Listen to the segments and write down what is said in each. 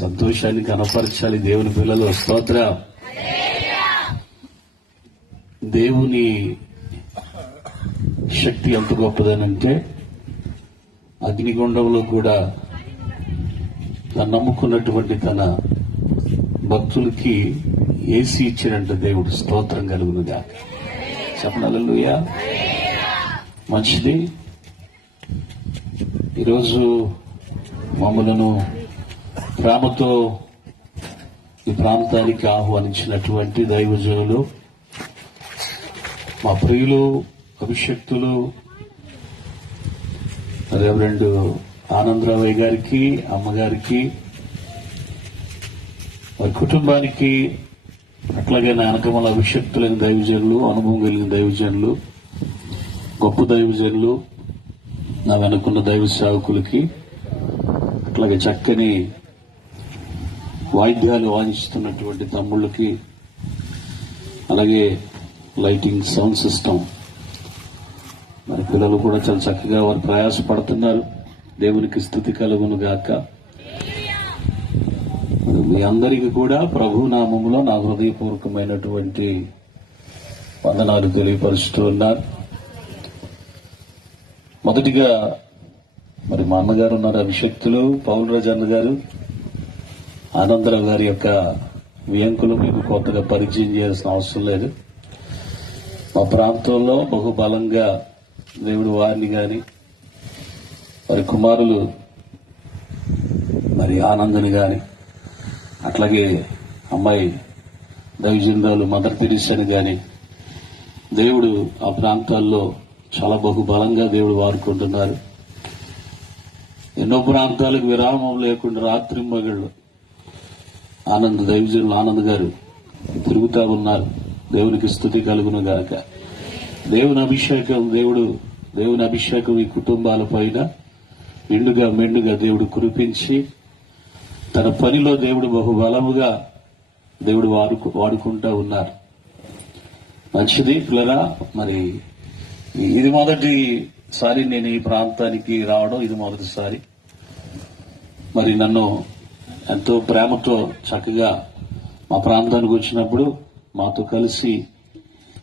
సంతోషాన్ని కనపరచాలి దేవుని పిల్లలు. స్తోత్రం. దేవుని శక్తి ఎంత గొప్పదనంటే అగ్నిగుండంలో కూడా తను నమ్ముకున్నటువంటి తన భక్తులకి ఏసీ ఇచ్చాడంట దేవుడు. స్తోత్రం కలుగునుగా. చెప్పండి హల్లెలూయా. మంచిది. ఈరోజు మమ్మలను ప్రేమతో ఈ ప్రాంతానికి ఆహ్వానించినటువంటి దైవజనులు, మా ప్రియులు, అభిషక్తులు రెవరెండ్ ఆనందరావయ్య గారికి, అమ్మగారికి, వారి కుటుంబానికి, అట్లాగే నా వెనకమల అభిషక్తులైన దైవజనులు, అనుభవం కలిగిన దైవజనులు, గొప్ప దైవజనులు, నా వెనుకున్న దైవ సేవకులకి, అట్లాగే చక్కని వాయిద్యాలు వాయిస్తున్నటువంటి తమ్ముళ్ళకి, అలాగే లైటింగ్ సౌండ్ సిస్టమ్ మరి పిల్లలు కూడా చాలా చక్కగా వారు ప్రయాసపడుతున్నారు. దేవునికి స్తుతి కలుగును గాక. మీ అందరికీ కూడా ప్రభు నామములో నా హృదయపూర్వకమైనటువంటి వందనాలు తెలియపరుస్తూ ఉన్నారు. మొదటిగా మరి మా అన్నగారు ఉన్నారు, అభిషక్తులు పౌలరాజు అన్న గారు, ఆనందరావు గారి యొక్క వ్యంకులు మీకు కొత్తగా పరిచయం చేయాల్సిన అవసరం లేదు. మా ప్రాంతంలో బహుబలంగా దేవుడు వారిని గాని, వారి కుమారులు మరి ఆనందని గాని, అట్లాగే అమ్మాయి దైవజనురాలు మదర్ తెరీసాని గాని దేవుడు ఆ ప్రాంతాల్లో చాలా బహుబలంగా దేవుడు వాడుకుంటున్నారు. ఎన్నో ప్రాంతాలకు విరామం లేకుండా రాత్రి మగళ్ళు ఆనంద్ దైవజనులు ఆనంద్ గారు తిరుగుతా ఉన్నారు. దేవునికి స్తుతి కలుగును గాక. దేవుని అభిషేకం ఈ కుటుంబాల పైన నిండుగా మెండుగా దేవుడు కురిపించి తన పనిలో దేవుడు బహుబలముగా దేవుడు వాడుకుంటా ఉన్నారు. మంచిది పిల్లరా. మరి ఇది మొదటిసారి నేను ఈ ప్రాంతానికి రావడం, ఇది మొదటిసారి. మరి నన్ను ఎంతో ప్రేమతో చక్కగా మా ప్రాంతానికి వచ్చినప్పుడు మాతో కలిసి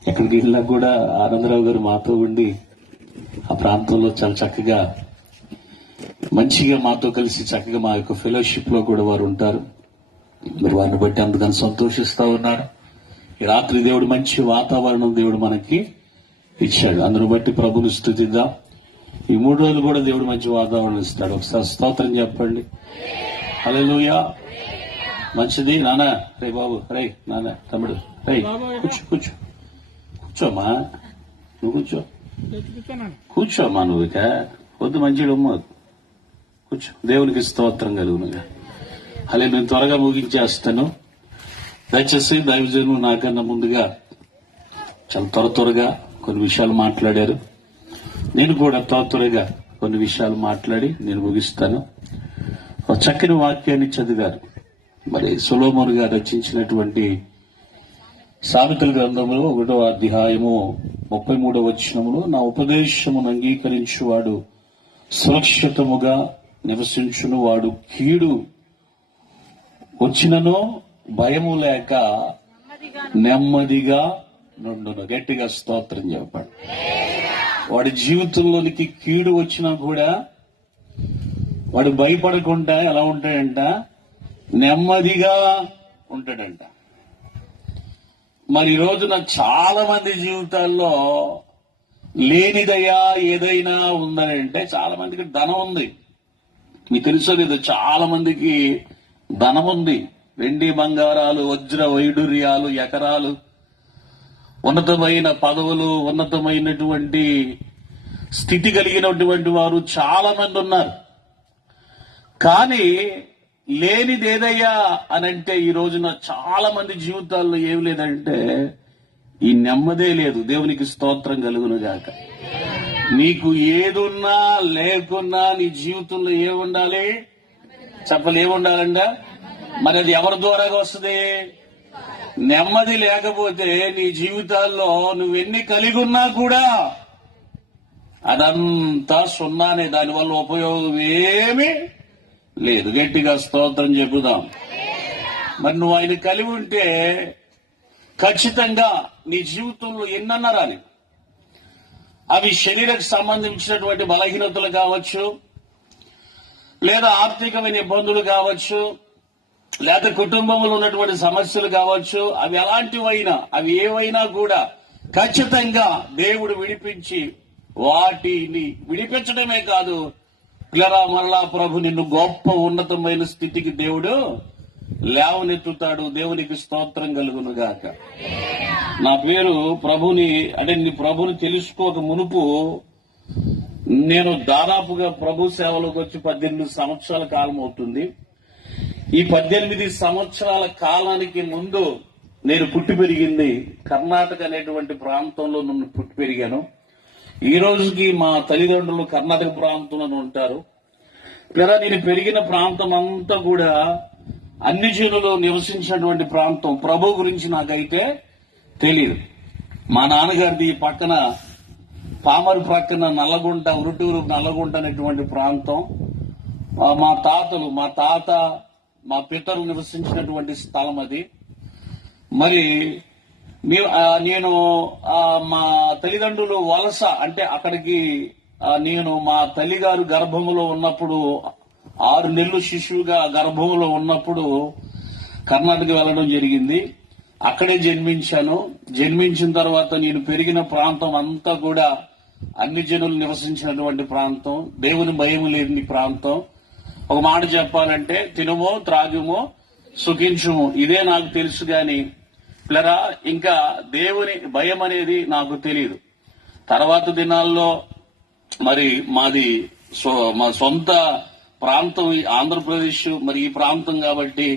ఎక్కడికి వెళ్ళినా కూడా ఆనందరావు గారు మాతో ఉండి ఆ ప్రాంతంలో చాలా చక్కగా మంచిగా మాతో కలిసి చక్కగా మా యొక్క ఫెలోషిప్ లో కూడా వారు ఉంటారు. మరి వారిని బట్టి అందుకని సంతోషిస్తా ఉన్నారు. ఈ రాత్రి దేవుడు మంచి వాతావరణం దేవుడు మనకి ఇచ్చాడు. అందును బట్టి ప్రభుని స్తుతిద్దాం. ఈ 3 రోజులు కూడా దేవుడు మంచి వాతావరణం ఇస్తాడు. ఒకసారి స్తోత్రం చెప్పండి. హల్లెలూయా. మంచిది నాన్న. రే బాబు, రే నాన్న, తమ్ముడు, రే కూర్చోమ్మా, నువ్వు కూర్చోమ్మా, నువ్వు ఇక వద్దు, మంచిగా కూర్చో. దేవునికి స్తోత్రం కలుగునుగా. అలా నేను త్వరగా ముగించేస్తాను. దయచేసి దైవజనులు నాకన్నా ముందుగా చాలా త్వరగా కొన్ని విషయాలు మాట్లాడారు. నేను కూడా త్వరగా కొన్ని విషయాలు మాట్లాడి నేను ముగిస్తాను. ఒక చక్కని వాక్యాన్ని చదివారు. మరి సొలొమోను గారు రచించినటువంటి సామెతల గ్రంథంలో 1వ అధ్యాయము 33వ వచనములో, నా ఉపదేశమును అంగీకరించువాడు సురక్షితముగా నివసించును, వాడు కీడు వచ్చినను భయము లేక నెమ్మదిగా నుండును. గట్టిగా స్తోత్రం చెప్పండి. వాడి జీవితంలోనికి కీడు వచ్చినా కూడా వాడు భయపడకుండా ఎలా ఉంటాడంట? నెమ్మదిగా ఉంటాడంట. మరి ఈ రోజున చాలా మంది జీవితాల్లో లేనిదయ్యా ఏదైనా ఉందనంటే, చాలా మందికి ధనం ఉంది. మీకు తెలుసో లేదు, చాలా మందికి ధనం ఉంది. వెండి బంగారాలు, వజ్ర వైడూర్యాలు, ఎకరాలు, ఉన్నతమైన పదవులు, ఉన్నతమైనటువంటి స్థితి కలిగినటువంటి వారు చాలా మంది ఉన్నారు. కానీ లేనిదేదయ్యా అనంటే ఈ రోజున చాలా మంది జీవితాల్లో ఏమి లేదంటే ఈ నెమ్మదే లేదు. దేవునికి స్తోత్రం కలుగును గాక. నీకు ఏదున్నా లేకున్నా నీ జీవితంలో ఏముండాలి? చెప్పలు ఏముండాలంట? మరి అది ఎవరి ద్వారాగా వస్తుంది? నెమ్మది లేకపోతే నీ జీవితాల్లో నువ్వెన్ని కలిగి ఉన్నా కూడా అదంతా సున్నానే. దానివల్ల ఉపయోగం ఏమీ లేదు. గట్టిగా స్తోత్రం చెబుదాం. మరి నువ్వు ఆయన కలిగి ఉంటే ఖచ్చితంగా నీ జీవితంలో ఎన్నన్నా రాని, అవి శరీరకు సంబంధించినటువంటి బలహీనతలు కావచ్చు, లేదా ఆర్థికమైన ఇబ్బందులు కావచ్చు, లేదా కుటుంబంలో ఉన్నటువంటి సమస్యలు కావచ్చు, అవి ఎలాంటివైనా, అవి ఏవైనా కూడా ఖచ్చితంగా దేవుడు విడిపించి, వాటిని విడిపించడమే కాదు, పిల్లరా మరలా ప్రభు నిన్ను గొప్ప ఉన్నతమైన స్థితికి దేవుడు లేవనెత్తుతాడు. దేవునికి స్తోత్రం కలుగును గాక. నా పేరు ప్రభుని, అంటే నీ ప్రభుని తెలుసుకోక మునుపు నేను దాదాపుగా ప్రభు సేవలోకి వచ్చి 18 సంవత్సరాల కాలం అవుతుంది. ఈ 18 సంవత్సరాల కాలానికి ముందు నేను పుట్టి పెరిగింది కర్ణాటక అనేటువంటి ప్రాంతంలో నన్ను పుట్టి పెరిగాను. ఈ రోజుకి మా తల్లిదండ్రులు కర్ణాటక ప్రాంతంలో ఉంటారు. లేదా నేను పెరిగిన ప్రాంతం అంతా కూడా అన్ని జనులు నివసించినటువంటి ప్రాంతం. ప్రభు గురించి నాకైతే తెలియదు. మా నాన్నగారిది పక్కన పామరు ప్రక్కన నల్లగుంట, ఉరుటూరు నల్లగుంట అనేటువంటి ప్రాంతం. మా తాత మా పితరులు నివసించినటువంటి స్థలం అది. మరి నేను మా తల్లిదండ్రులు వలస, అంటే అక్కడికి నేను మా తల్లిగారు గర్భములో ఉన్నప్పుడు 6 నెలలు శిశువుగా గర్భంలో ఉన్నప్పుడు కర్ణాటక వెళ్ళడం జరిగింది. అక్కడే జన్మించాను. జన్మించిన తర్వాత నేను పెరిగిన ప్రాంతం అంతా కూడా అన్ని జనులు నివసించినటువంటి ప్రాంతం, దేవుని భయం లేని ప్రాంతం. ఒక మాట చెప్పాలంటే తినుమో త్రాగుమో సుఖించుము, ఇదే నాకు తెలుసు. గాని పిల్లరా, ఇంకా దేవుని భయం అనేది నాకు తెలియదు. తర్వాత దినాల్లో మరి మాది మా సొంత ప్రాంతం ఆంధ్రప్రదేశ్. మరి ఈ ప్రాంతం కాబట్టి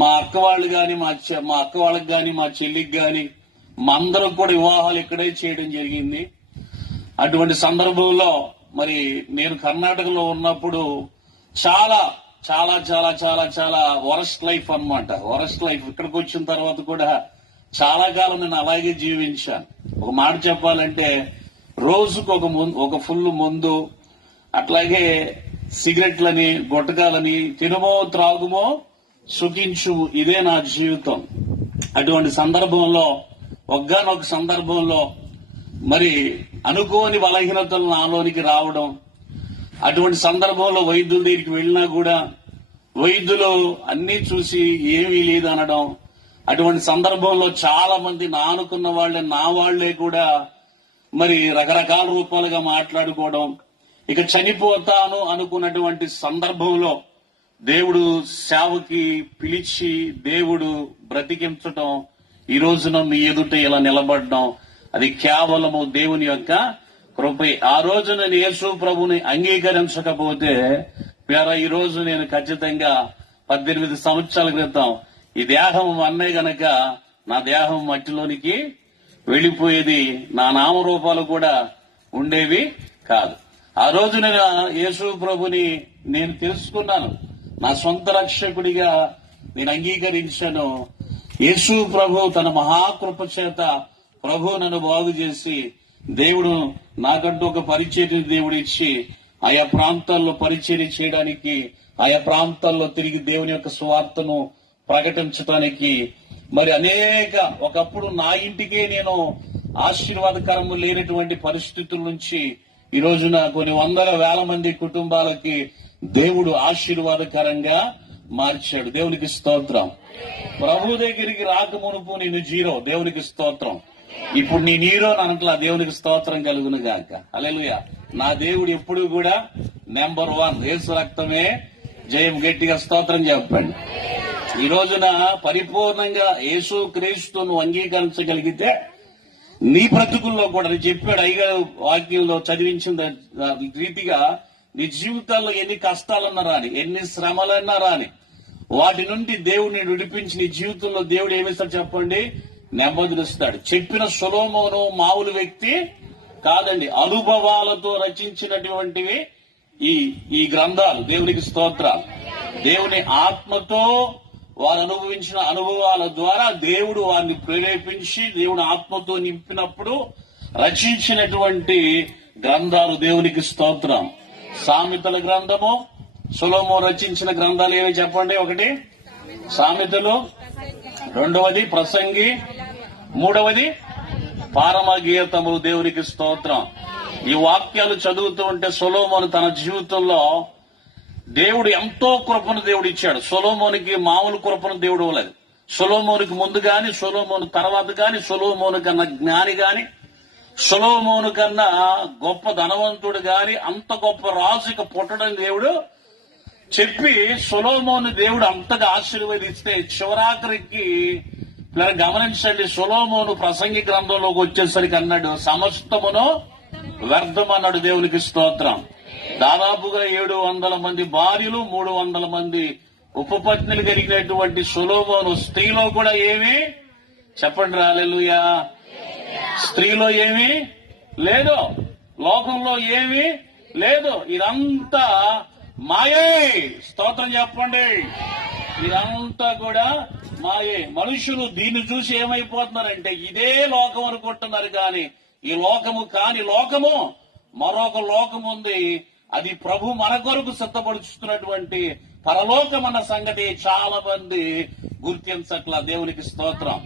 మా అక్క వాళ్ళు గాని, మా అక్క వాళ్ళకి గాని, మా చెల్లికి గాని, మా అందరం కూడా వివాహాలు ఇక్కడే చేయడం జరిగింది. అటువంటి సందర్భంలో మరి నేను కర్ణాటకలో ఉన్నప్పుడు చాలా చాలా చాలా చాలా చాలా వరస్ట్ లైఫ్ అన్నమాట. Worst life. ఇక్కడికి వచ్చిన తర్వాత కూడా చాలా కాలం నేను అలాగే జీవించాను. ఒక మాట చెప్పాలంటే రోజుకు ఒక ఫుల్ మందు, అట్లాగే సిగరెట్లని, గుట్టకాలని, తినుమో త్రాగుమో సుఖించు, ఇదే నా జీవితం. అటువంటి సందర్భంలో ఒక్కనొక సందర్భంలో మరి అనుకోని బలహీనతలు నాలోనికి రావడం, అటువంటి సందర్భంలో వైద్యుల దగ్గరికి వెళ్ళినా కూడా వైద్యులు అన్ని చూసి ఏమీ లేదు అనడం, అటువంటి సందర్భంలో చాలా మంది నా అనుకున్న వాళ్లే, నా వాళ్లే కూడా మరి రకరకాల రూపాలుగా మాట్లాడుకోవడం, ఇక చనిపోతాను అనుకున్నటువంటి సందర్భంలో దేవుడు సేవకి పిలిచి దేవుడు బ్రతికించటం, ఈ రోజున మీ ఎదుట ఇలా నిలబడడం, అది కేవలము దేవుని యొక్క కృపే. ఆ రోజు నేను యేసు ప్రభుని అంగీకరించకపోతే ఈ రోజు నేను ఖచ్చితంగా 18 సంవత్సరాల క్రితం ఈ దేహం అన్నే గనక నా దేహం మట్టిలోనికి వెళ్లిపోయేది, నా నామరూపాలు కూడా ఉండేవి కాదు. ఆ రోజు నేను యేసు ప్రభుని నేను తెలుసుకున్నాను, నా సొంత రక్షకుడిగా నేను అంగీకరించాను. యేసు ప్రభు తన మహాకృప చేత ప్రభు నన్ను బాగు చేసి, దేవుడు నాకంటూ ఒక పరిచర్య దేవుడు ఇచ్చి ఆయా ప్రాంతాల్లో పరిచర్య చేయడానికి, ఆయా ప్రాంతాల్లో తిరిగి దేవుని యొక్క సువార్తను ప్రకటించడానికి, మరి అనేక ఒకప్పుడు నా ఇంటికే నేను ఆశీర్వాదకరము లేనటువంటి పరిస్థితుల నుంచి ఈ రోజున కొన్ని వందల వేల మంది కుటుంబాలకి దేవుడు ఆశీర్వాదకరంగా మార్చాడు. దేవునికి స్తోత్రం. ప్రభు దగ్గరికి రాకమునుపు నేను జీరో, దేవునికి స్తోత్రం. ఇప్పుడు నీ నీరో అనట్లా, దేవునికి స్తోత్రం కలుగును గాక. హల్లెలూయా. నా దేవుడు ఎప్పుడు కూడా నెంబర్ 1. యేసు రక్తమే జయం. గట్టిగా స్తోత్రం చెప్పండి. ఈ రోజున పరిపూర్ణంగా యేసు క్రీస్తును అంగీకరించగలిగితే నీ బ్రతుకుల్లో కూడా చెప్పాడు అయ్యగారు వాక్యంలో చదివించిన రీతిగా నీ జీవితాల్లో ఎన్ని కష్టాలన్నా రాని, ఎన్ని శ్రమలన్నా రాని, వాటి నుండి దేవుడిని విడిపించి నీ జీవితంలో దేవుడు ఏమిస్తాడు చెప్పండి? నెమ్మదినిస్తాడు. చెప్పిన సొలొమోను మామూలు వ్యక్తి కాదండి. అనుభవాలతో రచించినటువంటివి ఈ గ్రంథాలు. దేవునికి స్తోత్రాలు. దేవుని ఆత్మతో వారు అనుభవించిన అనుభవాల ద్వారా దేవుడు వారిని ప్రేరేపించి దేవుని ఆత్మతో నింపినప్పుడు రచించినటువంటి గ్రంథాలు. దేవునికి స్తోత్రం. సామెతల గ్రంథము, సొలొమోను రచించిన గ్రంథాలు ఏవి చెప్పండి? ఒకటి సామెతలు, రెండవది ప్రసంగి, మూడవది పారమగీతములు. దేవునికి స్తోత్రం. ఈ వాక్యాలు చదువుతూ ఉంటే సొలొమోను తన జీవితంలో దేవుడు ఎంతో కృపను దేవుడు ఇచ్చాడు. సొలొమోనుకి మామూలు కృపను దేవుడు ఇవ్వలేదు. సొలొమోనుకి ముందు గాని, సొలొమోను తర్వాత గాని, సొలొమోను కన్నా జ్ఞాని గాని, సొలొమోను కన్నా గొప్ప ధనవంతుడు గాని, అంత గొప్ప రాజుకి పుట్టడం దేవుడు చెప్పి సొలొమోను దేవుడు అంతగా ఆశీర్వదిస్తే చివరాఖరికి గమనించండి, సొలొమోను ప్రసంగి గ్రంథంలోకి వచ్చేసరికి అన్నాడు సమస్తమును వ్యర్థమన్నాడు. దేవునికి స్తోత్రం. దాదాపుగా 700 మంది భార్యలు, 300 మంది ఉపపత్నులు కలిగినటువంటి సొలొమోను స్త్రీలో కూడా ఏమీ చెప్పండి హల్లెలూయా, స్త్రీలో ఏమీ లేదు, లోకంలో ఏమీ లేదు. ఇదంతా మాయే. స్తోత్రం చెప్పండి. ఇదంతా కూడా మాయే. మనుషులు దీన్ని చూసి ఏమైపోతున్నారంటే ఇదే లోకం అనుకుంటున్నారు. కానీ ఈ లోకము కాని లోకము మరొక లోకం ఉంది. అది ప్రభు మన కొరకు సిద్ధపరుచుతున్నటువంటి పరలోకం అన్న సంగతి చాలా మంది గుర్తించట్లా. దేవునికి స్తోత్రం.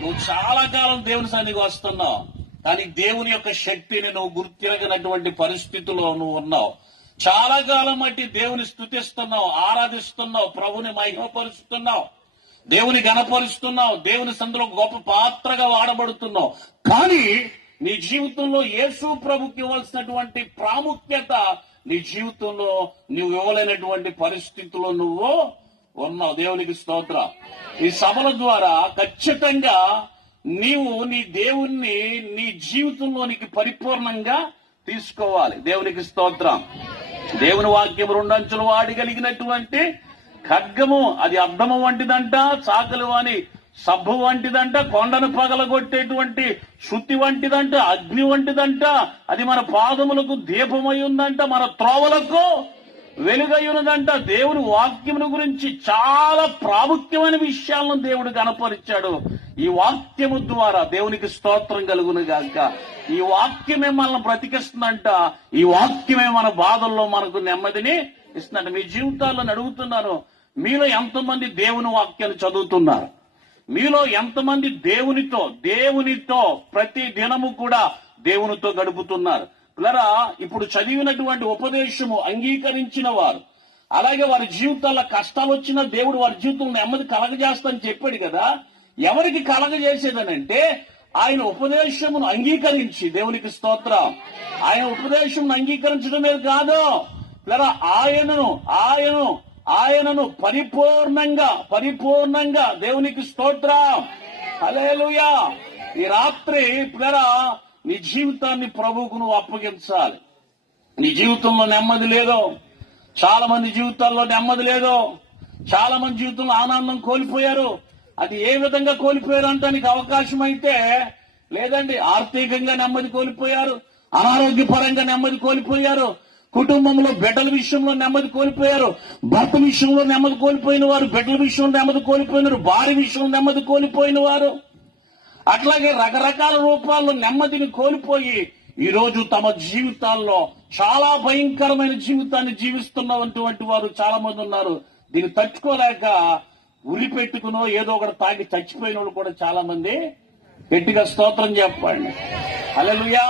నువ్వు చాలా కాలం దేవుని సన్నిధికి వస్తున్నావు, కానీ దేవుని యొక్క శక్తిని నువ్వు గుర్తిరగనటువంటి పరిస్థితిలో నువ్వు ఉన్నావు. చాలా కాలం బట్టి దేవుని స్తుతిస్తున్నావు, ఆరాధిస్తున్నావు, ప్రభుని మహిమపరుస్తున్నావు, దేవుని గణపరుస్తున్నావు, దేవుని సందులో గొప్ప పాత్రగా వాడబడుతున్నావు. కానీ నీ జీవితంలో యేసు ప్రభుకి ఇవ్వాల్సినటువంటి ప్రాముఖ్యత నీ జీవితంలో నువ్వు ఇవ్వలేనటువంటి పరిస్థితుల్లో నువ్వు ఉన్నావు. దేవునికి స్తోత్రం. ఈ సభల ద్వారా ఖచ్చితంగా నీవు నీ దేవుణ్ణి నీ జీవితంలోనికి పరిపూర్ణంగా తీసుకోవాలి. దేవునికి స్తోత్రం. దేవుని వాక్యం 2 అంచులు వాడగలిగినటువంటి ఖడ్గము, అది అద్దము వంటిదంట, చాకలి వాని సబ్బు వంటిదంట, కొండను పగలగొట్టేటువంటి శుద్ధి వంటిదంట, అగ్ని వంటిదంట, అది మన పాదములకు దీపమై ఉందంట, మన త్రోవలకు వెలుగై ఉన్నదంట. దేవుని వాక్యమును గురించి చాలా ప్రాముఖ్యమైన విషయాలను దేవుడు కనపరిచాడు. ఈ వాక్యము ద్వారా దేవునికి స్తోత్రం కలుగును గాక. ఈ వాక్యమే మనల్ని బ్రతికిస్తుందంట. ఈ వాక్యమే మన బాధల్లో మనకు నెమ్మదిని ఇస్తుందంట. మీ జీవితాల్లో అడుగుతున్నాను, మీలో ఎంతమంది దేవుని వాక్యాన్ని చదువుతున్నారు? మీలో ఎంతమంది దేవునితో ప్రతి దినము కూడా దేవునితో గడుపుతున్నారు? పిల్లరా, ఇప్పుడు చదివినటువంటి ఉపదేశము అంగీకరించిన వారు, అలాగే వారి జీవితాల్లో కష్టాలు వచ్చినా దేవుడు వారి జీవితంలో నెమ్మది కలగజేస్తానని చెప్పాడు కదా. ఎవరికి కలగజేసేదనంటే ఆయన ఉపదేశమును అంగీకరించి, దేవునికి స్తోత్రం, ఆయన ఉపదేశమును అంగీకరించడమే కాదు పిల్లరా, ఆయనను పరిపూర్ణంగా దేవునికి స్తోత్రం హల్లెలూయా. ఈ రాత్రి పిల్లరా నీ జీవితాన్ని ప్రభువుకు నువ్వు అప్పగించాలి. నీ జీవితంలో నెమ్మది లేదో, చాలా మంది జీవితాల్లో నెమ్మది లేదో, చాలా మంది జీవితంలో ఆనందం కోల్పోయారు. అది ఏ విధంగా కోల్పోయారు అంటానికి అవకాశం అయితే లేదండి. ఆర్థికంగా నెమ్మది కోల్పోయారు, అనారోగ్యపరంగా నెమ్మది కోల్పోయారు, కుటుంబంలో బిడ్డల విషయంలో నెమ్మది కోల్పోయారు, భర్త విషయంలో నెమ్మది కోల్పోయిన వారు, బిడ్డల విషయంలో నెమ్మది కోల్పోయినారు, భార్య విషయంలో నెమ్మది కోల్పోయిన వారు, అట్లాగే రకరకాల రూపాల్లో నెమ్మదిని కోల్పోయి ఈరోజు తమ జీవితాల్లో చాలా భయంకరమైన జీవితాన్ని జీవిస్తున్నటువంటి వారు చాలా మంది ఉన్నారు. దీన్ని తట్టుకోలేక ఉరి పెట్టుకునో ఏదో ఒకటి తాగి చచ్చిపోయిన వాళ్ళు కూడా చాలా మంది. గట్టిగా స్తోత్రం చెప్పండి హల్లెలూయా.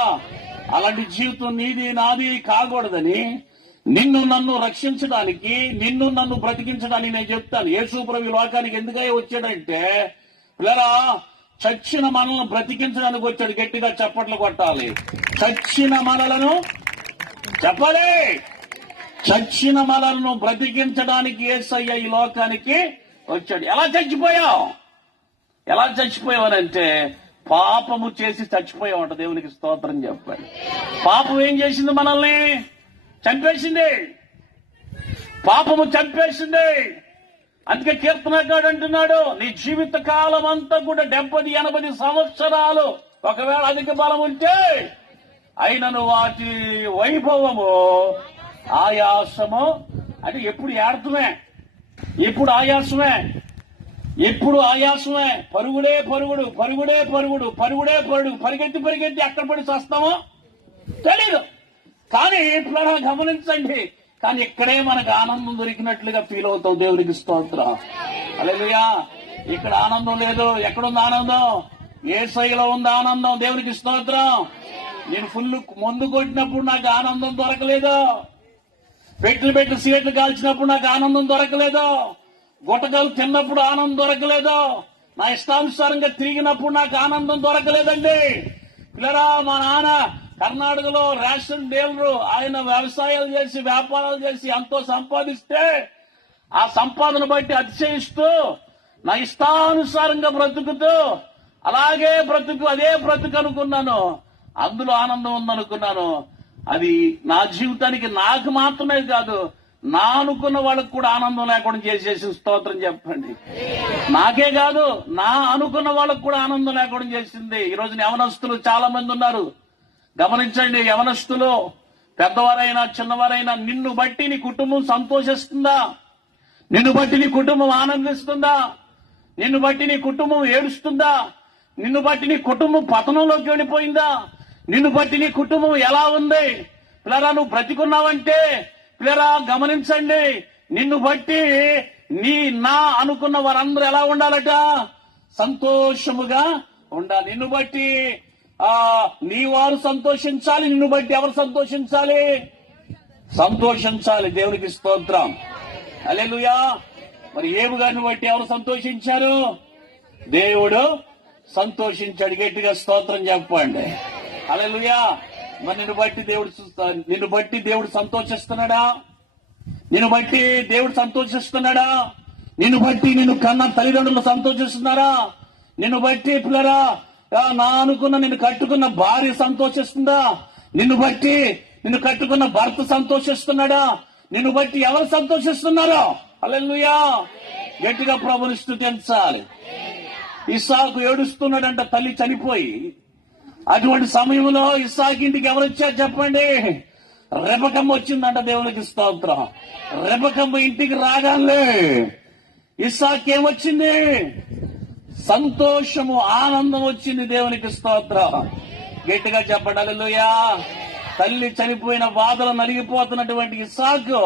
అలాంటి జీవితం నీది నాది కాకూడదని, నిన్ను నన్ను రక్షించడానికి, నిన్ను నన్ను బ్రతికించడానికి నేను చెప్తాను. యేసు ప్రభు లోకానికి ఎందుకై వచ్చాడంటే పిల్లరా చచ్చిన మనలను బ్రతికించడానికి వచ్చాడు. గట్టిగా చప్పట్లు కొట్టాలి. చచ్చిన మనలను చెప్పాలి. చచ్చిన మనలను బ్రతికించడానికి యేసయ్య ఈ లోకానికి వచ్చాడు. ఎలా చచ్చిపోయావనంటే పాపము చేసి చచ్చిపోయావంట. దేవునికి స్తోత్రం చెప్పాలి. పాపం ఏం చేసింది? మనల్ని చంపేసింది. పాపము చంపేసింది. అందుకే కీర్తనకాడు అంటున్నాడు, నీ జీవిత కాలం అంతా కూడా 70-80 సంవత్సరాలు ఒకవేళ అధిక బలం ఉంటే అయినను వాటి వైభవము ఆయాసము. అంటే ఎప్పుడు ఏడతమే, ఎప్పుడు ఆయాసమే, పరుగుడే పరుగుడు, పరిగెత్తి ఎక్కడ పడి చేస్తామో తెలీదు. కానీ ఇప్పుడు గమనించండి, కానీ ఇక్కడే మనకు ఆనందం దొరికినట్లుగా ఫీల్ అవుతావు. దేవునికి స్తోత్రం. హల్లెలూయా. ఇక్కడ ఆనందం లేదు. ఎక్కడుంది ఆనందం? యేసయ్యలో ఉంది ఆనందం. దేవునికి స్తోత్రం. నేను ఫుల్ మందు కొట్టినప్పుడు నాకు ఆనందం దొరకలేదు. పెట్టి సిగరెట్లు కాల్చినప్పుడు నాకు ఆనందం దొరకలేదు. గుట్టకాలు తిన్నప్పుడు ఆనందం దొరకలేదు. నా ఇష్టానుసారంగా తిరిగినప్పుడు నాకు ఆనందం దొరకలేదండి. పిల్లరా, మా నాన్న కర్ణాటకలో రేషన్ డీలరు. ఆయన వ్యవసాయాలు చేసి వ్యాపారాలు చేసి ఎంతో సంపాదిస్తే ఆ సంపాదన బట్టి అతిశయిస్తూ నా ఇష్టానుసారంగా బ్రతుకుతూ అలాగే అదే బ్రతుకు అనుకున్నాను. అందులో ఆనందం ఉందనుకున్నాను. అది నా జీవితానికి నాకు మాత్రమే కాదు, నా అనుకున్న వాళ్ళకు కూడా ఆనందం లేకుండా చేసేసి స్తోత్రం చెప్పండి. నాకే కాదు, నా అనుకున్న వాళ్ళకు కూడా ఆనందం లేకుండా చేసింది. ఈ రోజున యవనస్తులు చాలా మంది ఉన్నారు. గమనించండి, యవనస్తులు పెద్దవారైనా చిన్నవారైనా, నిన్ను బట్టి నీ కుటుంబం సంతోషిస్తుందా? నిన్ను బట్టి నీ కుటుంబం ఆనందిస్తుందా? నిన్ను బట్టి నీ కుటుంబం ఏడుస్తుందా? నిన్ను బట్టి నీ కుటుంబం పతనంలోకి వెళ్ళిపోయిందా? నిన్ను బట్టి నీ కుటుంబం ఎలా ఉంది? పిల్లరా, నువ్వు బ్రతికున్నావంటే పిల్లరా గమనించండి, నిన్ను బట్టి నా అనుకున్న వారందరూ ఎలా ఉండాలట? సంతోషముగా ఉండాలి. నిన్ను బట్టి నీ వారు సంతోషించాలి. నిన్ను బట్టి ఎవరు సంతోషించాలి? సంతోషించాలి. దేవునికి స్తోత్రం. హల్లెలూయా. మరి ఏబు గారిని బట్టి ఎవరు సంతోషించారు? దేవుడు సంతోషించాడు. గట్టిగా స్తోత్రం చెప్పండి. హల్లెలూయా. మరి నిన్ను బట్టి దేవుడు సంతోషిస్తున్నాడా? నిన్ను బట్టి దేవుడు సంతోషిస్తున్నాడా? నిన్ను బట్టి నిన్ను కన్న తల్లిదండ్రులు సంతోషిస్తున్నారా? నిన్ను బట్టి పిల్లరా నా అనుకున్న నిన్ను కట్టుకున్న భార్య సంతోషిస్తుందా? నిన్ను బట్టి నిన్ను కట్టుకున్న భర్త సంతోషిస్తున్నాడా? నిన్ను బట్టి ఎవరు సంతోషిస్తున్నారో? హల్లెలూయా. గట్టిగా ప్రభుని స్తుతించాలి. ఇస్సాకు ఏడుస్తున్నాడంట తల్లి చనిపోయి. అటువంటి సమయంలో ఇస్సాకు ఇంటికి ఎవరు వచ్చారు చెప్పండి? రెబెకమ్మ వచ్చిందంట. దేవునికి స్తోత్రం. రెబెకమ్మ ఇంటికి రాగానే ఇస్సాకు ఏమొచ్చింది? సంతోషము, ఆనందం వచ్చింది. దేవునికి స్తోత్రం. గట్టిగా చెప్పండి హల్లెలూయా. తల్లి చనిపోయిన బాధలు నలిగిపోతున్నటువంటి ఇస్సాకు,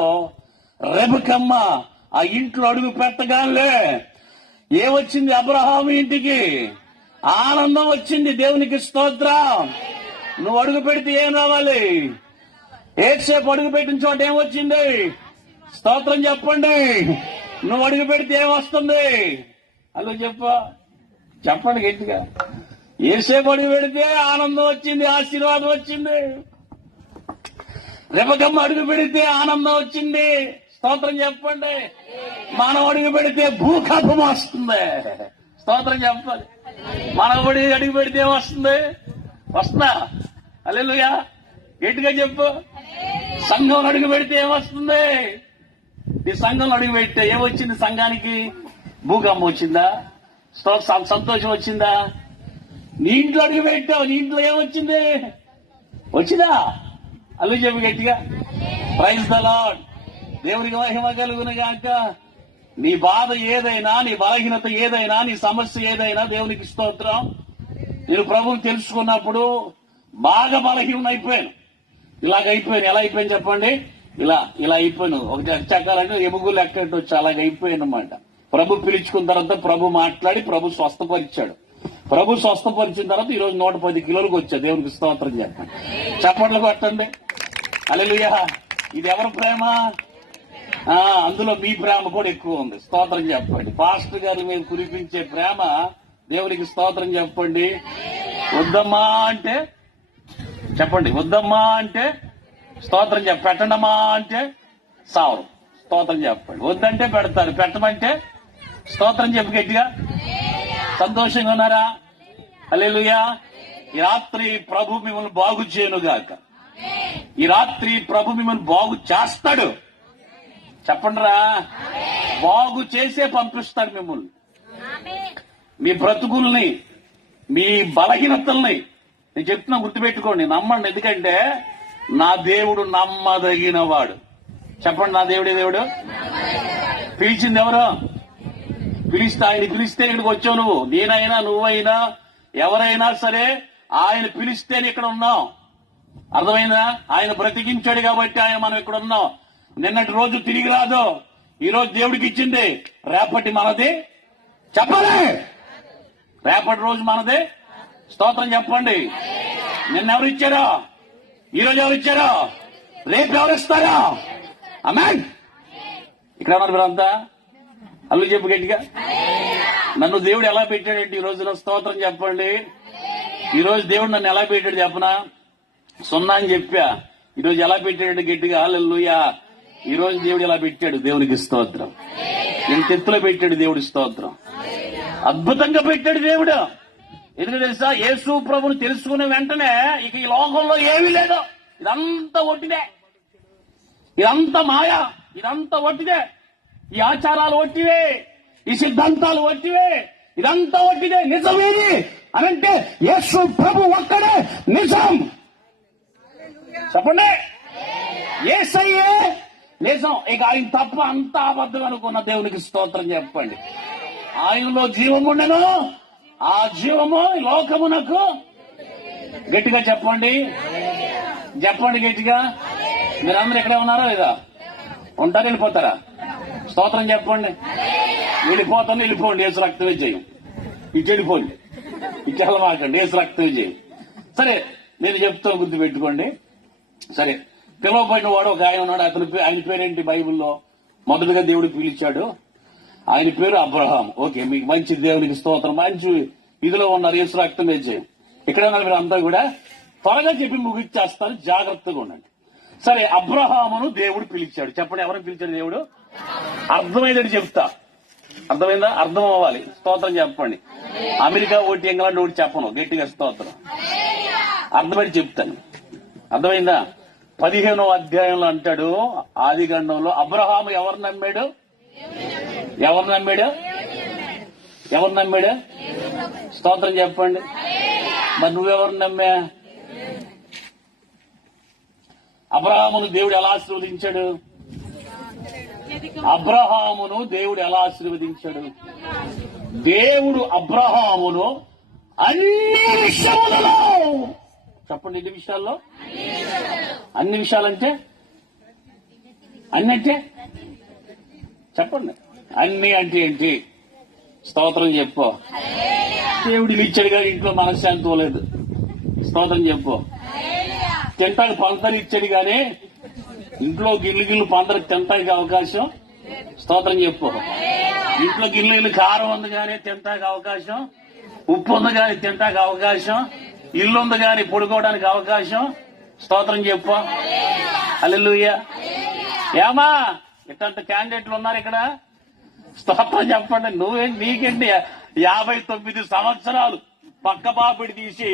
రెబెకమ్మ ఆ ఇంట్లో అడుగు పెట్టగానే ఏమొచ్చింది? అబ్రహాము ఇంటికి ఆనందం వచ్చింది. దేవునికి స్తోత్రం. నువ్వు అడుగు పెడితే ఏం రావాలి? ఏసేపు అడుగు పెట్టిన చోట ఏమొచ్చింది? స్తోత్రం చెప్పండి. నువ్వు అడుగు పెడితే ఏమొస్తుంది? అలా చెప్పండి గట్టిగా. ఏసేపు అడుగు పెడితే ఆనందం వచ్చింది, ఆశీర్వాదం వచ్చింది. రెబెకమ్మ అడుగు పెడితే ఆనందం వచ్చింది. స్తోత్రం చెప్పండి. మనం అడుగు పెడితే భూకంపం వస్తుంది. స్తోత్రం చెప్పాలి. మనబడి అడుగు పెడితే ఏమొస్తుంది? వస్తుందా? హల్లెలూయా. గట్టిగా చెప్పు. సంఘంలో అడుగు పెడితే ఏమొస్తుంది? ఈ సంఘంలో అడుగు పెడితే ఏమొచ్చింది? సంఘానికి భూకంపం వచ్చిందా? సంతోషం వచ్చిందా? నీ ఇంట్లో అడుగు పెట్టావు, నీ ఇంట్లో ఏమొచ్చింది? వచ్చిందా? అల్లు చెప్పు గట్టిగా. Praise the lord. దేవునికి మహిమ కలుగును గాక. నీ బాధ ఏదైనా, నీ బలహీనత ఏదైనా, నీ సమస్య ఏదైనా దేవునికి స్తోత్రం. నేను ప్రభువుని తెలుసుకున్నప్పుడు బాగా బలహీనం అయిపోయాను. ఇలాగైపోయాను. ఎలా అయిపోయాను చెప్పండి? ఇలా అయిపోయాను. ఒక చక్కాలంటే ఎముగు లెక్కట్టు వచ్చి అలాగ అయిపోయాను అన్నమాట. ప్రభు పిలుచుకున్న తర్వాత ప్రభు మాట్లాడి ప్రభు స్వస్థపరిచాడు. ప్రభు స్వస్థపరిచిన తర్వాత ఈరోజు 110 కిలోలకు వచ్చా. దేవునికి స్తోత్రం చెప్పండి. చప్పట్లు కొట్టండి. హల్లెలూయా. ఇది ఎవరి ప్రేమ? అందులో మీ ప్రేమ కూడా ఎక్కువ ఉంది. స్తోత్రం చెప్పండి. పాస్టర్ గారు మేము కురిపించే ప్రేమ దేవునికి స్తోత్రం చెప్పండి. వద్దమ్మా అంటే చెప్పండి. వద్దమ్మా అంటే స్తోత్రం చెప్ప. పెట్టండమ్మా అంటే సావరు. స్తోత్రం చెప్పండి. వద్దంటే పెడతారు. పెట్టమంటే స్తోత్రం చెప్పు గట్టిగా. సంతోషంగా ఉన్నారా? హల్లెలూయా. ఈ రాత్రి ప్రభు మిమ్మల్ని బాగు చేయనుగాక. ఈ రాత్రి ప్రభు మిమ్మల్ని బాగు చేస్తాడు. చెప్పండిరా. బాగు చేసే పంపిస్తాడు మిమ్మల్ని. మీ బ్రతుకుల్ని, మీ బలహీనతల్ని నేను చెప్తున్నా, గుర్తుపెట్టుకోండి. నమ్మండి. ఎందుకంటే నా దేవుడు నమ్మదగిన వాడు. చెప్పండి. నా దేవుడు పిలిచింది ఎవరు? ఆయన పిలిస్తే ఇక్కడికి వచ్చావు నువ్వు. నేనైనా నువ్వైనా ఎవరైనా సరే ఆయన పిలిస్తేనే ఇక్కడ ఉన్నాం. అర్థమైందా? ఆయన బ్రతికించాడు కాబట్టి మనం ఇక్కడ ఉన్నాం. నిన్నటి రోజు తిరిగి రాదు. ఈ రోజు దేవుడికి ఇచ్చింది, రేపటి మనది. చెప్పాలి, రేపటి రోజు మనది. స్తోత్రం చెప్పండి. నిన్నెవరు ఇచ్చారో, ఈ రోజు ఎవరు ఇచ్చారో, రేపు ఎవరు ఇస్తారో. ఆమేన్. ఇక్కడ ఉన్నారు మీరంతా, అల్లు చెప్పు గట్టిగా. నన్ను దేవుడు ఎలా పెట్టాడంటే ఈ రోజున స్తోత్రం చెప్పండి. ఈ రోజు దేవుడు నన్ను ఎలా పెట్టాడు చెప్పనా? 0 అని చెప్పా. ఈ రోజు ఎలా పెట్టాడు గట్టిగా హల్లెలూయా. ఈ రోజు దేవుడు ఎలా పెట్టాడు, దేవునికి స్తోత్రం. ఇంత ఎత్తులో పెట్టాడు దేవుడి స్తోత్రం. అద్భుతంగా పెట్టాడు దేవుడు. ఎందుకు తెలుసా? యేసు ప్రభుని తెలుసుకునే వెంటనే ఇక ఈ లోకంలో ఏమీ లేదు, ఇదంతా ఒట్టిదే, ఇదంతా మాయ, ఇదంతా ఒట్టిదే, ఈ ఆచారాలు ఒట్టివే, ఈ సిద్ధాంతాలు ఒట్టివే, ఇదంతా ఒట్టిదే. నిజమేది అనంటే యేసు ప్రభు ఒక్కడే నిజం. చెప్పండి, యేసయ్యే నిజం. ఇక ఆయన తప్ప అంతా అబద్ధం అనుకున్న దేవునికి స్తోత్రం చెప్పండి. ఆయనలో జీవముండెను, ఆ జీవము లోకమునకు. గట్టిగా చెప్పండి, చెప్పండి గట్టిగా. మీరందరూ ఇక్కడే ఉన్నారా లేదా? ఉంటారా, వెళ్ళిపోతారా? స్తోత్రం చెప్పండి. వెళ్ళిపోతాను, వెళ్ళిపోండి. యేసు రక్త విజయం. ఇటు వెళ్ళిపోండి, ఇటు వెళ్ళమాకండి. యేసు రక్త విజయం. సరే, నేను చెప్తాను, గుర్తు పెట్టుకోండి. సరే, పిలువబడిన వాడు ఒక ఆయన ఉన్నాడు. ఆయన పేరేంటి బైబిల్లో? మొదటగా దేవుడు పిలిచాడు, ఆయన పేరు అబ్రహాం. ఓకే, మీకు మంచి దేవునికి స్తోత్రం. మంచి ఇదిలో ఉన్నారు. యేసు రక్తం విజయం. ఇక్కడ ఉన్నారు మీరు అంతా కూడా. త్వరగా చెప్పి ముగిచ్చేస్తాను, జాగ్రత్తగా ఉండండి. సరే, అబ్రహామును దేవుడు పిలిచాడు. చెప్పండి, ఎవరు పిలిచాడు దేవుడు? అర్థమైందని చెప్తా. అర్థమైందా? అర్థం అవ్వాలి. స్తోత్రం చెప్పండి. అమెరికా ఓటి, ఇంగ్లాండ్ ఓటి చెప్పను, గట్టిగా స్తోత్రం. అర్థమని చెప్తాను. అర్థమైందా? 15వ అధ్యాయంలో అంటాడు, ఆది గ్రంథంలో, అబ్రహాము ఎవరు నమ్మాడు? ఎవరు నమ్మాడు? ఎవరు నమ్మాడు? స్తోత్రం చెప్పండి. మరి నువ్వెవరు నమ్మా? అబ్రహామును దేవుడు ఎలా ఆశీర్వదించాడు? అబ్రహామును దేవుడు ఎలా ఆశీర్వదించాడు? దేవుడు అబ్రహామును అన్ని విషయాలలో, చెప్పండి, ఎన్ని విషయాల్లో? అన్ని విషయాలంటే అన్ని అంటే చెప్పండి. అన్ని అంటే ఏంటి? స్తోత్రం చెప్పు. దేవుడిని ఇచ్చాడు కానీ ఇంట్లో మనశ్శాంతి లేదు. స్తోత్రం చెప్పు. తింటానికి పంటలు ఇచ్చాడు కానీ ఇంట్లో గిల్లు పంటలకు తింటానికి అవకాశం. స్తోత్రం చెప్పు. ఇంట్లో గిల్లు కారం ఉంది కానీ తింటానికి అవకాశం, ఉప్పు ఉంది కానీ తింటానికి అవకాశం, ఇల్లు ఉంది కానీ పడుకోవడానికి అవకాశం. స్తోత్రం చెప్పు. హల్లెలూయా. ఏమా ఇట్లాంటి క్యాండిడేట్లు ఉన్నారు ఇక్కడ? స్తోత్రం చెప్పండి. నువ్వేంటి, నీకేంటి 59 సంవత్సరాలు పక్క బాపిడి తీసి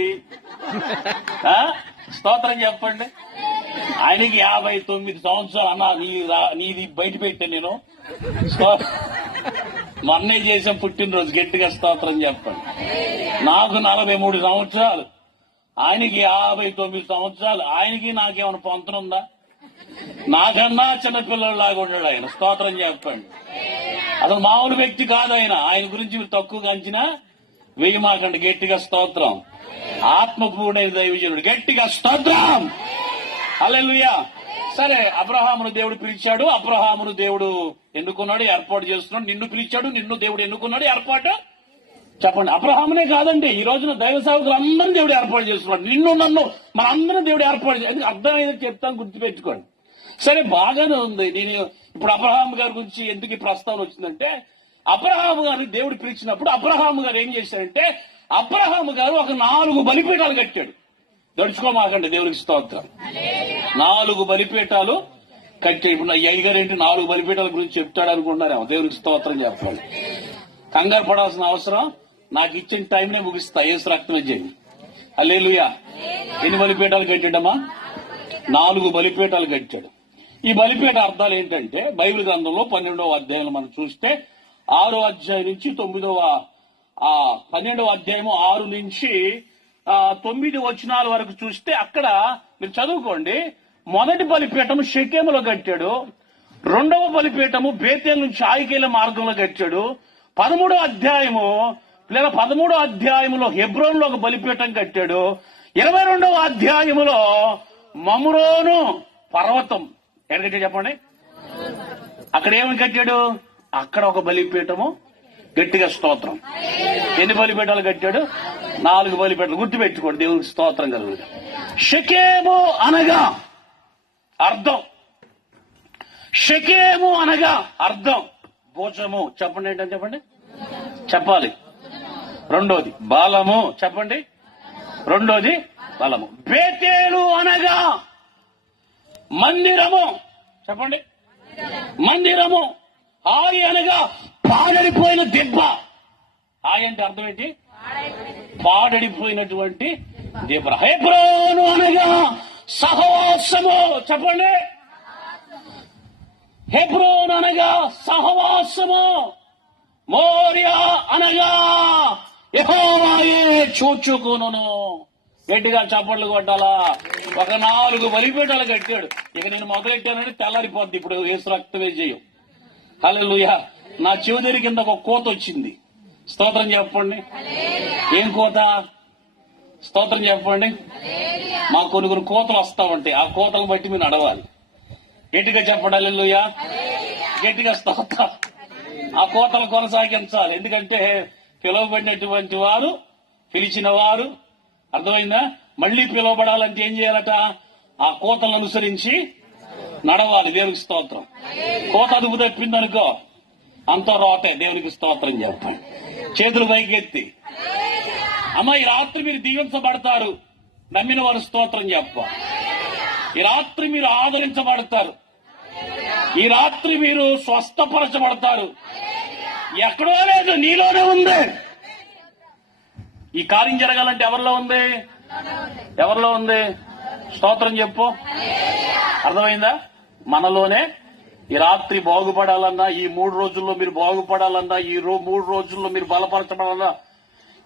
స్తోత్రం చెప్పండి. ఆయనకి 59 సంవత్సరాలు అన్నా, నీది బయట పెట్టాను నేను. మొన్నే చేసాం పుట్టినరోజు, గట్టిగా స్తోత్రం చెప్పండి. నాకు 43 సంవత్సరాలు, ఆయనకి 59 సంవత్సరాలు. ఆయనకి నాకేమైనా పొంతనుందా? నాకన్నా చిన్నపిల్లలాగా ఉన్నాడు ఆయన. స్తోత్రం చెప్పండి. అసలు మామూలు వ్యక్తి కాదు ఆయన. ఆయన గురించి మీరు తక్కువగా అంచనా వేయమాకండి. గట్టిగా స్తోత్రం. ఆత్మపూర్ణైన దైవజనుడు. గట్టిగా స్తోత్రం. హల్లెలూయా. సరే, అబ్రహామును దేవుడు పిలిచాడు. అబ్రహామును దేవుడు ఎన్నుకున్నాడు, ఏర్పాటు చేస్తున్నాడు. నిన్ను పిలిచాడు, నిన్ను దేవుడు ఎన్నుకున్నాడు, ఏర్పాటు. చెప్పండి, అబ్రహామునే కాదండి, ఈ రోజున దైవ సేవకులు అందరూ దేవుడు ఏర్పాటు చేస్తున్నాడు. నిన్ను నన్ను మనందరం దేవుడు ఏర్పాటు చేసి, అర్థమైందని చెప్తాను, గుర్తుపెట్టుకోండి. సరే, బాగానే ఉంది. నేను ఇప్పుడు అబ్రహాం గారి గురించి ఎందుకు ఈ ప్రస్తావన వచ్చిందంటే, అబ్రహాము గారిని దేవుడు పిలిచినప్పుడు అబ్రహాము గారు ఏం చేశారంటే, అబ్రహాము గారు ఒక 4 బలిపీఠాలు కట్టాడు. దడుచుకోమాకండి, దేవునికి స్తోత్రం. 4 బలిపీఠాలు కట్టాడు. ఇప్పుడు నా అయ్యగారు ఏంటి 4 బలిపీఠాల గురించి చెప్తాడు అనుకుంటున్నారేమో. దేవునికి స్తోత్రం చెప్పాలి. కంగారు పడాల్సిన అవసరం, నాకు ఇచ్చిన టైంనే ముగిస్తా. యేసు రక్తం చేయండి. హల్లెలూయా. ఎన్ని బలిపీఠాలు కట్టాడమ్మా? 4 బలిపీఠాలు కట్టాడు. ఈ బలిపీఠ అర్థాలు ఏంటంటే, బైబిల్ గ్రంథంలో 12వ అధ్యాయంలో మనం చూస్తే 6వ అధ్యాయం నుంచి 12వ అధ్యాయం 6 నుంచి 9 వచనాల వరకు చూస్తే అక్కడ మీరు చదువుకోండి. మొదటి బలిపీఠము షెకెములో కట్టాడు. 2వ బలిపీఠము బేతేలు నుంచి ఆయికేల మార్గంలో కట్టాడు. 13వ అధ్యాయములో హెబ్రోన్లో ఒక బలిపీఠం కట్టాడు. 22వ అధ్యాయములో మమ్రోను పర్వతం ఎక్కడికి చెప్పండి, అక్కడ ఏమని కట్టాడు? అక్కడ ఒక బలిపీఠము, గట్టిగా స్తోత్రం. ఎన్ని బలిపీఠాలు కట్టాడు? 4 బలిపీఠాలు. గుర్తుపెట్టుకోండి, దేవునికి స్తోత్రం కలుగుతుంది. షెకెము అనగా అర్థం, షెకెము అనగా అర్థం భుజము. చెప్పండి, ఏంటని చెప్పండి, చెప్పాలి. రెండోది బలము, చెప్పండి. రెండోది బలము. బేతేలు అనగా మందిరము, చెప్పండి. మందిరము. హాయి అనగా పాడడిపోయిన దెబ్బ. హాయి అంటే అర్థం ఏంటి? పాడడిపోయినటువంటి దెబ్బ. హెబ్రోను అనగా సహవాసము, చెప్పండి. హెబ్రోను అనగా సహవాసము. మోరియా అనగా యెహోవాయే చూచుకొనును. గట్టిగా చప్పట్లు కొట్టాలా. ఒక 4 బలిపీఠాలు కట్టాడు. ఇక నేను మొదలెట్టానంటే తెల్లారిపోద్ది. ఇప్పుడు యేసు రక్తమే చేయం. హల్లెలూయా. నా చెవిదరి కింద ఒక కోత వచ్చింది. స్తోత్రం చెప్పండి. ఏం కోత? స్తోత్రం చెప్పండి. మా కొన్ని కోతలు వస్తా ఉంటాయి. ఆ కోతలు బట్టి మీరు నడవాలి. గట్టిగా చెప్పండి హల్లెలూయా. గట్టిగా స్తోత్రం. ఆ కోతలు కొనసాగించాలి. ఎందుకంటే పిలువబడినటువంటి వారు, పిలిచిన వారు, అర్థమైందా? మళ్లీ పిలువబడాలంటే ఏం చేయాలట? ఆ కోతలను అనుసరించి నడవాలి. దేవునికి స్తోత్రం. కోత అదుపు తప్పిందనుకో అంత రోటే. దేవునికి స్తోత్రం చెప్పండి. చేతులు పైకెత్తి. అమ్మ, ఈ రాత్రి మీరు దీవించబడతారు. నమ్మిన వారు స్తోత్రం చెప్ప. ఈ రాత్రి మీరు ఆదరించబడతారు. ఈ రాత్రి మీరు స్వస్థపరచబడతారు. ఎక్కడో లేదు, నీలోనే ఉంది. ఈ కార్యం జరగాలంటే ఎవరిలో ఉంది? ఎవరిలో ఉంది? స్తోత్రం చెప్పు. అర్థమైందా? మనలోనే. ఈ రాత్రి బాగుపడాలన్నా, ఈ 3 రోజుల్లో మీరు బాగుపడాలన్నా, ఈ 3 రోజుల్లో మీరు బలపరచబడాలన్నా,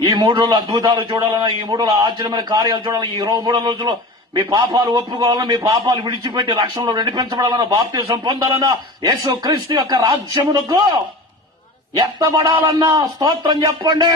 ఈ 3 రోజులు అద్భుతాలు చూడాలన్నా, ఈ 3 రోజులు ఆశ్చర్యమైన కార్యాలు చూడాలన్నా, ఈ 3 రోజుల్లో మీ పాపాలు ఒప్పుకోవాలన్నా, మీ పాపాలు విడిచిపెట్టి రక్షణలో నడిపించబడాలన్నా, బాప్తిసం పొందాలన్నా, యేసు క్రీస్తు యొక్క రాజ్యమునకు ఎత్తబడాలన్నా స్తోత్రం చెప్పండి.